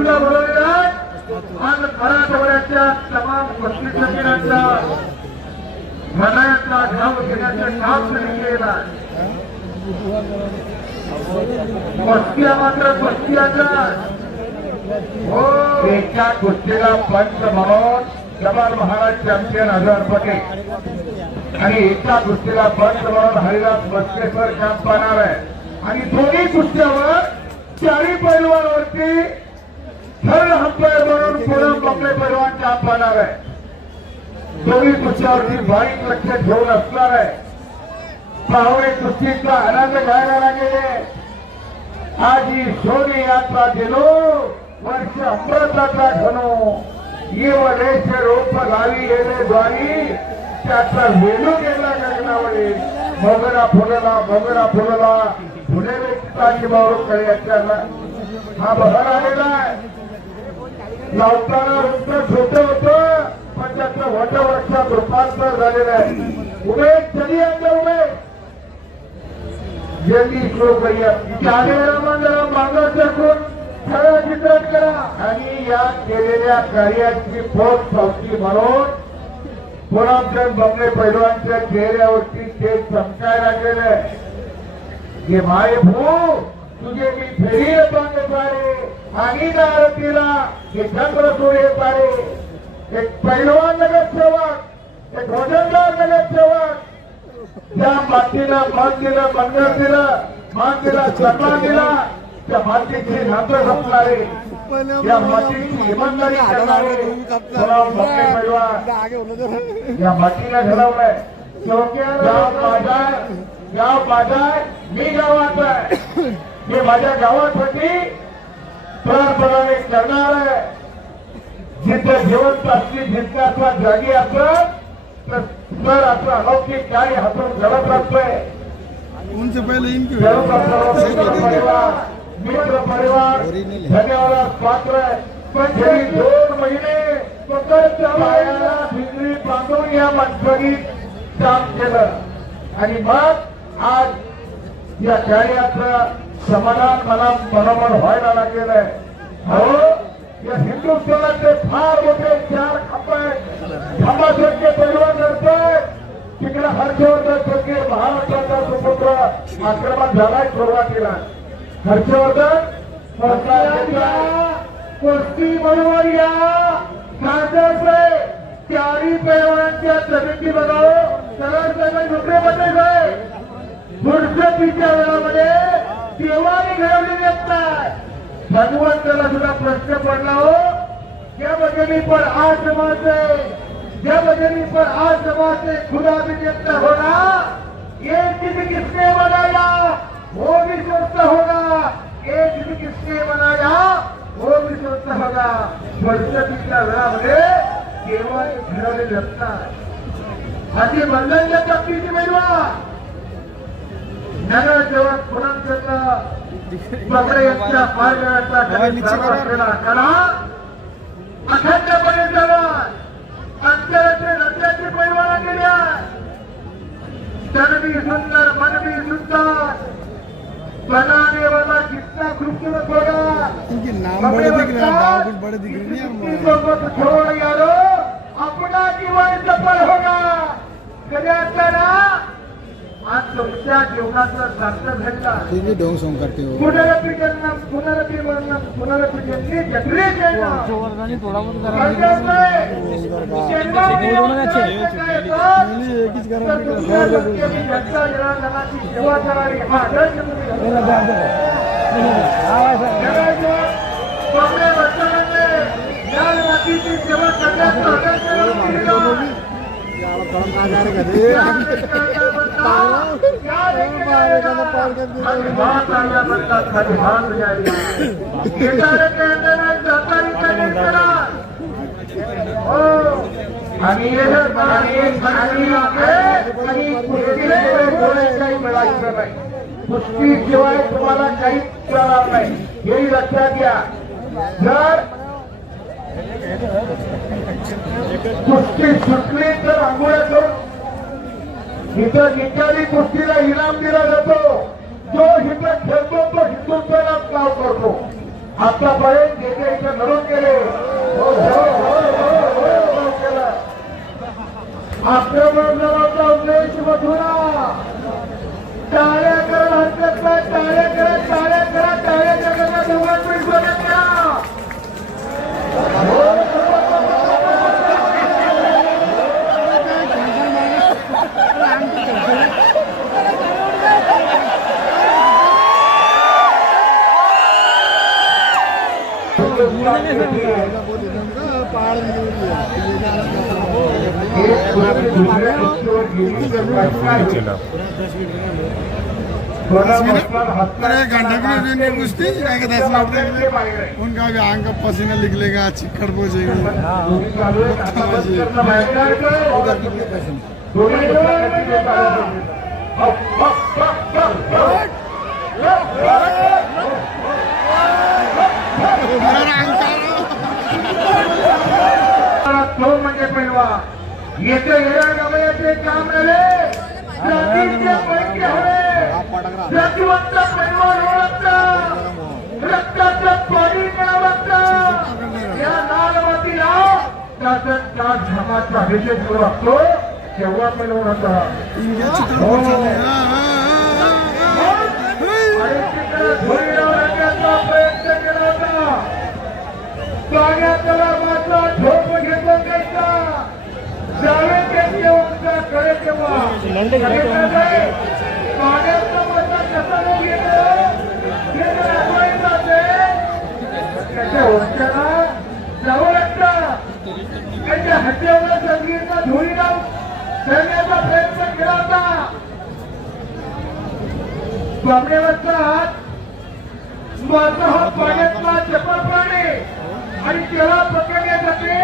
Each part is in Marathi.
सुद्धा बोलवलेला आणि मराठवाड्याच्या तमाम पस्तीसांचा मनातला घाव घेण्याचं काम त्यांनी केलेला पस्त्या मात्र पस्त्याचा हो एका कुस्तीला पंच म्हणून जमाल महाराज चॅम्पियन 1000 आणि एका कुस्तीला पंच म्हणून हरिदास बसकेश्वर कॅम्प पाहणार आहे आणि दोन्ही कुस्त्यावर 40 पैलवानवरती थर्ड अंपायर म्हणून पूनम बकले पैलवान कॅम्प पाहणार आहे दोन्ही कुस्त्यावरती बारीक लक्ष ठेवून असणार आहे पाहुणे कुस्तीचा आनंद घ्यायला लागेले आज ही सोनी यात्रा गेलो वर्ष अमृताचा घनो येव रेष रोप लावी येणे द्वारी त्याचा वेणू गेला गगनावळी मोगरा फुलला फुले व्यक्तीची मावळ कळ्याच्याला हा बहर आलेला आहे लावताना रूप छोटं होतं पण त्याचं वटवृक्षात रूपांतर झालेलं आहे उभे चली आता उभे जल्दी सुरू करूया जरा मागं सरकून सगळं चित्रण करा आणि या केलेल्या कार्याची पोच पावती म्हणून पूनमचंद बकले पैलवानच्या चेहऱ्यावरती ते चमकायला गेले की माय भू तुझे मी फेरी बांध पारे आणि आरतीला हे चंद्र सोडे पारे एक पैलवान नगरसेवक एक वजनदार नगरसेवक त्या मातीला मान दिला मनगट दिला मान दिला सन्मान दिला त्या मातीची नातं जपणारे या मातीची इमानदारी करणारे या मातीला घडवलंय गाव माझा मी गावाचा आहे मी माझ्या गावासाठी प्राणपणाने करणार आहे जिथं जिवंत असली जिंकण्याचा जागी असत तर असं अलौकिक कार्य हातून घडत असतंय उनसे पहले इनकी मित्र परिवार धन्यवाद पात्र आहे पण गेली 2 महिने पकडच्या पायाला भिंगरी बांधून या माणसाने काम केलं आणि मग आज या कार्याचं समाधान मला मनोमन व्हायला लागलेलं आहे हो या हिंदुस्थानाचे फार मोठे 4 खांब आहेत खांबासारखे पैलवान करतोय तिकडे हर्षवर्धन सारखे महाराष्ट्राचा सुपुत्र आक्रमण झालाय सुरुवातीला हर्षवर्धन कुस्ती बरोबर या खासदारचे 40 पैलवानांच्या समिती बघावं सरळ सगळे नोकरे बदले गए फुरसतीच्या वेळामध्ये देवाने घडवलेली असतात भगवंताला सुद्धा प्रश्न पडला हो क्या बजनी पर आज समाज जब जमीन पर आज से खुदा भी देखता होगा ये जिद किसने बनाया वो भी सोचता होगा ये जिद किसने बनाया वो भी सोचता होगा फलसफीच्या वेळामध्ये केवळ घडवलेले असतात अशी बंधनच्या ताकदीची मिळवा नगर सेवक पूनमचंद बकले यांच्या मार्गाचा करा अखंडपणे जवान अंतराचे रस्त्याचे पैलवान केल्या तन भी सुंदर मन भी सुंदर बनाने वाला कितना खूबसूरत होगा इनके नाम बड़े दिख रहे हैं नाम कुछ बड़े दिख रहे हैं छोड़ यारो अपना जीवन सफल होगा कल्याणकारा आज तुमच्या जीवनाचा सार्थक घडला तुम्ही ढोंग सोंग करते हो पुनरपी जन्म पुनरपी मरणम पुनरपी जन्मी जगरे वर्षवर्धानी थोड़ा बहुत सेवा करावी मातीची सेवा करण्याचा कुस्तीशिवाय तुम्हाला काहीच करणार नाही हे लक्षात घ्या जर कुस्ती सुटली तर आंघोळ्या करून इथं निकाली कुस्तीला इनाम दिला जातो जो इथं खेळतो तो हिंदुस्थानात नाव करतो आतापर्यंत जे काही इथं पहाड़ दुसऱ्या कुस्तीवर गेली तर अरे घंटा भी नहीं कुश्ती जाएगा 10 मिनट उनका भी आंख का पसीना निकलेगा चिक्कड़ पहुंचेगा तो म्हणजे पैलवा येथे येण्याचे काम नव्हे जातीचे पैके हवे जातीवंत पैलवान ओळखता रक्ताचं पाणी मिळवता या लालमातीला तास धर्माचा अभिषेक करू लागतो तेव्हा पैलवान होता आणि तिकडे धुळी लावण्याचा प्रयत्न केला होता पाण्याचा मात्र झोप घेतो त्याचा जावे त्यांचे उंचा कडे तेव्हा पाण्याचा मात्र कसा न घेतो हे जर आठवायचं असेल त्याच्या उंचाला जावं लागतं त्याच्या हत्यावर संगीतला धुळी लावून करण्याचा प्रयत्न केला होता बाबडेवरचा हात माझा हा पाण्यातला चपळ प्राणी आणि त्याला पकडण्यासाठी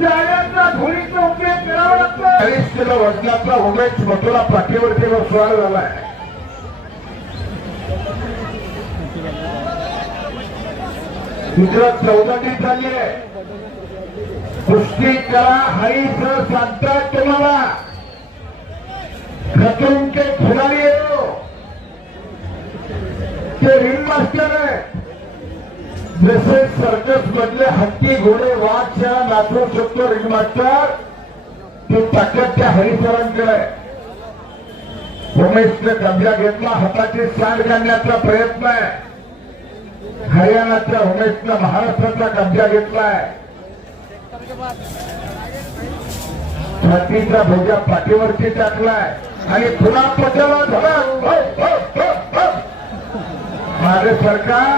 जाळ्याचा धुळीचा उपयोग करावा लागतो 40 किलो वजनाचा उमेश मोठोला पाठीवरती स्वार झालाय गुजरात 14 झाली आहे कुस्ती करा हरी सर सांगतात तुम्हाला खतून के खिलाडी हो ते रिंग मास्टर आहे जसे सर्कस मधले हत्ती घोडे वाघ शेळा नाचवू शकतो रिंग मास्टर ते ताकद त्या हरिसरांकडे उमेशने कब्जा घेतला हाताची सांड काढण्याचा प्रयत्न आहे हरियाणाच्या उमेशने महाराष्ट्राचा कब्जा घेतलाय छातीचा भोग्या पाठीवरती टाकलाय आणि पुन्हा पचाला धडक माझे सरकार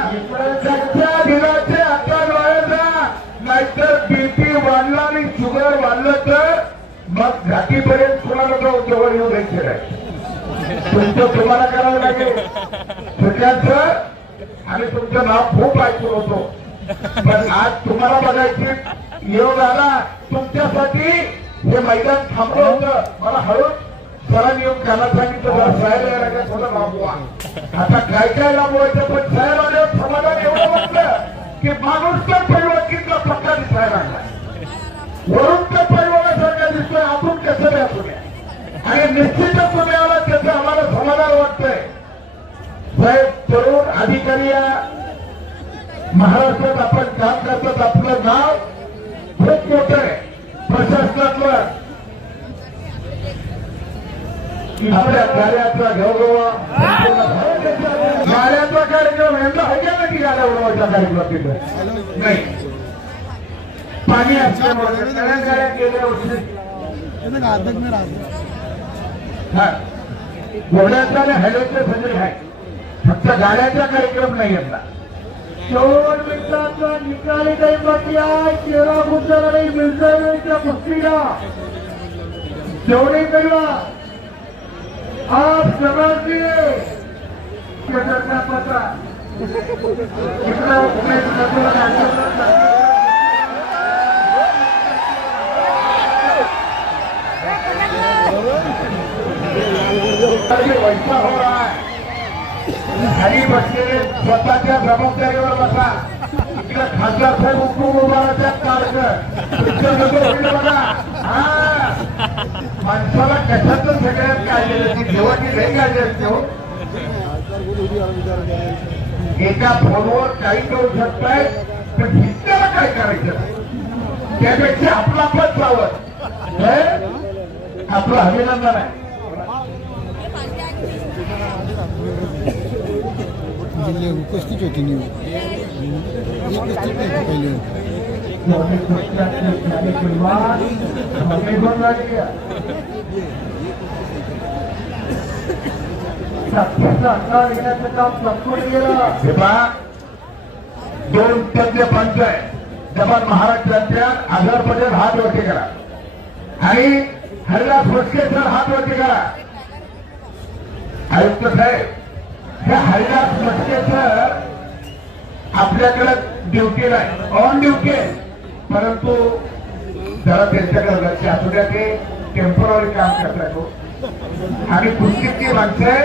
कच्च्या दिलाचे आता डोळ्याचा नाहीतर बीपी वाढला आणि शुगर वाढलं तर मग घाटीपर्यंत कुणाला जाऊ जवळ येऊ द्यायचे नाही तुमचं तुम्हाला करावं लागेल सगळ्यांचं आम्ही तुमचं नाव खूप ऐकून होतो पण आज तुम्हाला बघायची योग आला तुमच्यासाठी हे मैदान थांबलं होतं मला हळूच सरांनी येऊन त्यांना सांगितलं जरा साहेब यायला थोडं लांबवा आता काय काय लांबवायचं पण साहेब आल्यावर समाधान एवढं वाटलं की माणूस तर पैलवानकीचा प्रकार दिसायला लागला वरून तर पैलवानासारखा दिसतोय आपण कसं नाही असू द्या आणि निश्चितच तुम्ही आला त्याचं आम्हाला समाधान वाटतंय साहेब तरुण अधिकारी या महाराष्ट्रात आपण काम करतात आपलं नाव खूप मोठं आहे प्रशासनातलं आपल्या कार्याचा घोघोवा गाड्याचा कार्यक्रम यांचा आहे ना की गाड्या उडवायचा कार्यक्रम तिथे नाही पाणी असल्यामुळे गाड्या गेल्या वर्षी घोड्याचा आणि हॅलोचे सगळे आहे फक्त गाड्याचा कार्यक्रम नाही यंदा 4 मिनिटांचा निकाली काही बाकी आहे 13 गुंजाला नाही मिळता कुस्तीला जेवढे पहिला आप समझिए करना पता इतना वैसा हो रहा है हरी बसलेले स्वतःच्या जबाबदारीवर बसा इकडे खासदार साहेब हुकूम उभाराच्या बघा हा माणसाला कशातून सगळ्यात काढलेलं ती देवाची लई काढली असते हो एका फोनवर काही करू शकताय पण हिंद्याला काय करायचं त्यापेक्षा आपला पण सावध आपलं अभिनंदन आहे कुस्ती होती नहीं 2 तज्ञ पंच आहे. जपान महाराज चॅम्पियन आझाद पटेल हात वरती करा आणि हरिदास म्हस्के सर हात वरती करा. आयुक्त साहेब हे हरिदास म्हस्के सर आपल्याकडे ड्युटीला आहे, ऑन ड्युटी आहे, परंतु जरा त्यांच्याकडे लक्ष असू द्या. ते टेम्पररी काम करतात आणि कुस्तीची माणसं आहे.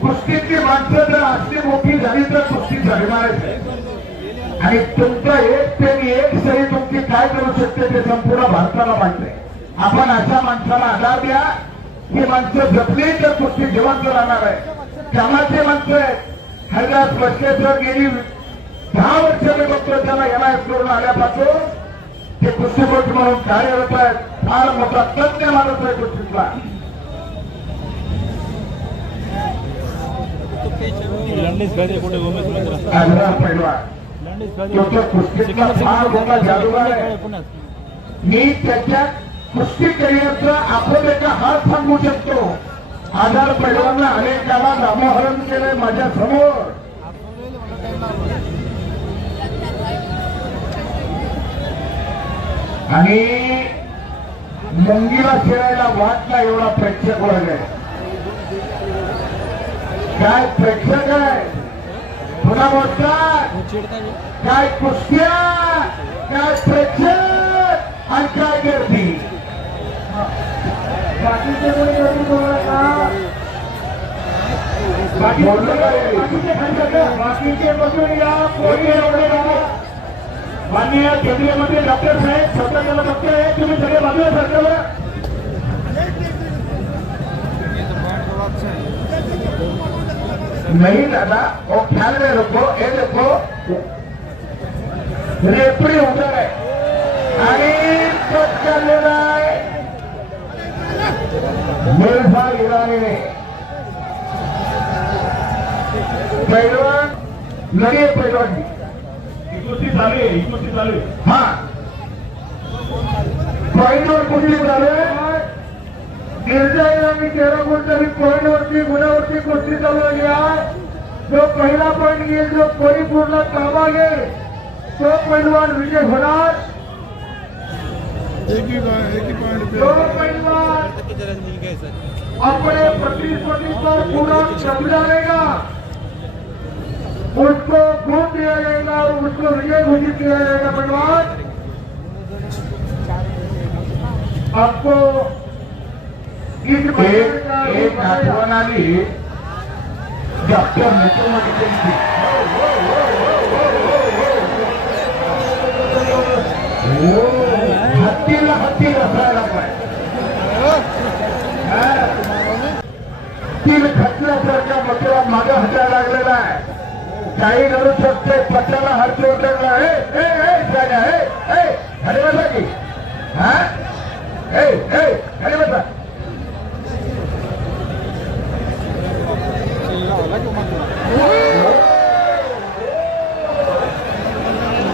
कुस्तीची माणसं जर असली मोठी झाली तर कुस्ती झगणारच आहे. आणि तुमचं एक ते एक सही तुमची काय करू शकते ते संपूर्ण भारताला माहिती आहे. आपण अशा माणसाला आधार द्या. ही माणसं जपली तर कुस्ती जिवंत राहणार आहे. कामाचे माणसं आहेत. हरिदास म्हस्के सर गेली 10 वर्ष मी बघतो त्यांना एमआयएस करून आल्यापासून ते कुस्तीपटू म्हणून कार्यरत आहेत. फार मोठा तज्ञ माणूस आहे कुस्तीतला. पैलवान कुस्तीतला फार मोठा जादूगार आहे. मी त्याच्या कुस्ती करिअरचा आपण एका हात सांगू शकतो. आझाद पैलवानला अनेकाला नामोहरण केलंय माझ्या समोर. आणि मुंगीला खेळायला वाटला एवढा प्रेक्षक वर्ग आहे. काय प्रेक्षक आहे, पुन्हा बोलतात काय कुस्त्या, काय प्रेक्षक आणि काय गर्दी. बाकीचे कोणी गर्दी बाकीचे बसून या, कोणी एवढे माननीय केंद्रीय मंत्री डॉक्टर साहेब स्वतःला बघतोय. तुम्ही सगळे बाजूला सरकारला नहीं दादा वो ख्याल में रखो. ये देखो रेफरी उधर है आणि कट चाललेला आहे मिर्झा इराणीने. पैलवान लगे पैलवान कुस्ती चालू आहे. हा पॉईंटवर कुस्ती चालू आहे. मिर्झा इराणी 13 गुण तरी पॉईंटवरती गुणावरती कुस्ती चालू आहे. जो पहिला पॉईंट घेईल, जो परिपूर्ण ताबा घेईल, तो पैलवान विजय होणार. एक ही पॉइंट पे जो पैलवान अपने प्रतिस्पर्धी पर पूरा कब्जा लेगा उसको खून दिया जाएगा और उसको विजय घोषित किया जाएगा. पैलवान आपको एक आठवण आली. डॉक्टर मुख्यमंत्री हत्तीला हत्ती रसायला लागलाय. तीन खचल्यासारख्या मथुरा मागे हटायला लागलेला आहे. काही करू शकते. पट्ट्याला हात जोडलेला आहे. खाली बसा की हा खाली बसा.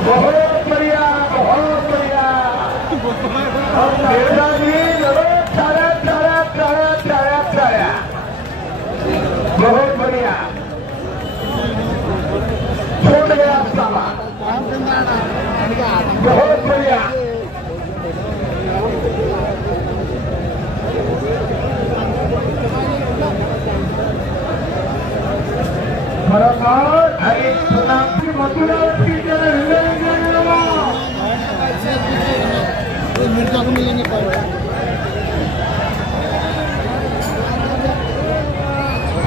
बहुत बढ़िया, बहुत बढ़िया. बहुत बढ़िया. छोड़ गया साला. बहुत बढ़िया. बरोबर. आणि पुन्हा मथुरावरती मिर्जा को मिलेंगे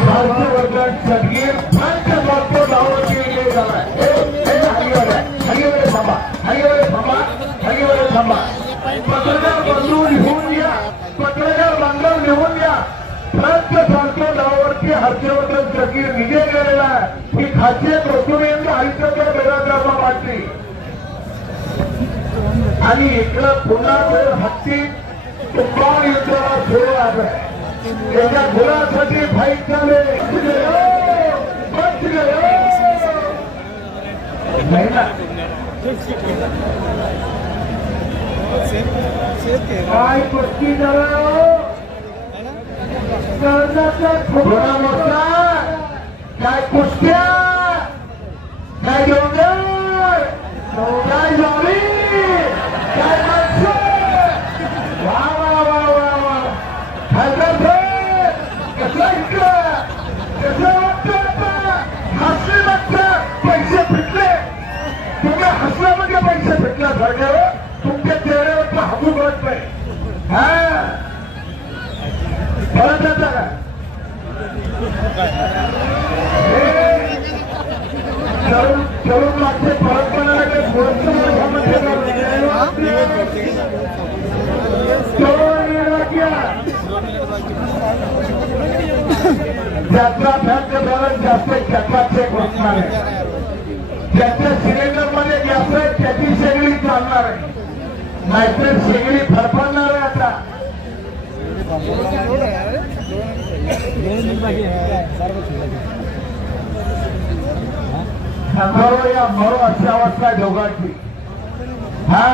हर्षवर्धन सदगीर पंच बॉल धावत गेले थांबा. पत्रकार बांधव लिहून घ्या. पत्रकार बांधव लिहून घ्या. पंच सांगतो धावावरती हर्षवर्धन सदगीर विजय केलेला आहे. ही खासियत रचून आयुष्याच्या बेरादारमा वाटली. आणि इकडं पुन्हा जर हत्ती तुंबाव युद्धाला सुरू आहे. त्याच्या गुणासाठी फाईट झाले. नाही ना काय कुस्ती झालं. थोडा मोठा काय कुस्त्या काय जेवण हसले मात्र पैसे फिटले. तुम्ही हसला म्हणजे पैसे फिटल्यासारखे तुमच्या चेहऱ्यावरचा हसू कळत नाही. हा परत येता का चलून मागचे परत म्हणाले ज्याचा फॅक्ट बॅलन्स जास्त त्याचा चेक बसणार आहे. ज्याच्या सिलेंडर मध्ये गॅस आहे त्याची शेगडी चालणार आहे, नाहीतर शेगडी फरफडणार आहे. आता या मरो अशी अवस्था आहे दोघांची. हा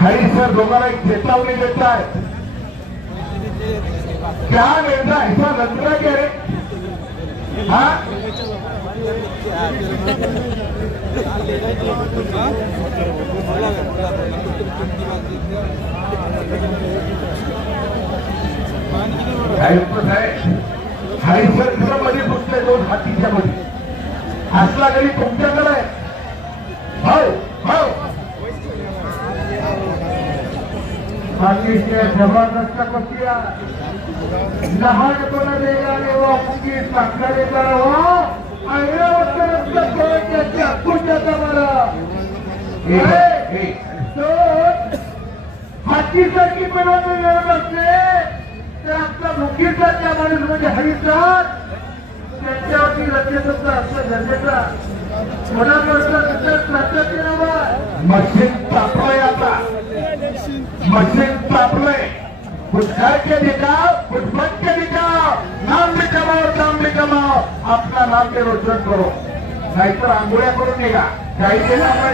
हरी सर दोघांना एक चेतावणी देत आहे. क्या निर्णय ऐसा नंतर क्या रे. हा हरिसर मध्ये पुसले दोन हातीच्या मध्ये असला कधी तुमच्याकडे आहे. भाऊ भाऊ बाकीचे जबरदस्त कुस्तिया लहानपणा देणारे व मुंगी साखरे करावा ऐरावत हातीसारखी बनवून मिळत असले तर आपला मुंगीसारख्या माणूस म्हणजे हरिसर त्यांच्यावरती रचनेचा असं गरजेचा मशीन तापलंय. आता मशीन तापलंय. कुछ करके दिखाओ, कुछ बन के दिखाओ. नाम भी कमाओ, नाम भी कमाओ. अपना नाम के रोशन करो, नाहीतर आंघोळ्या करून निघा. काही केलं आपण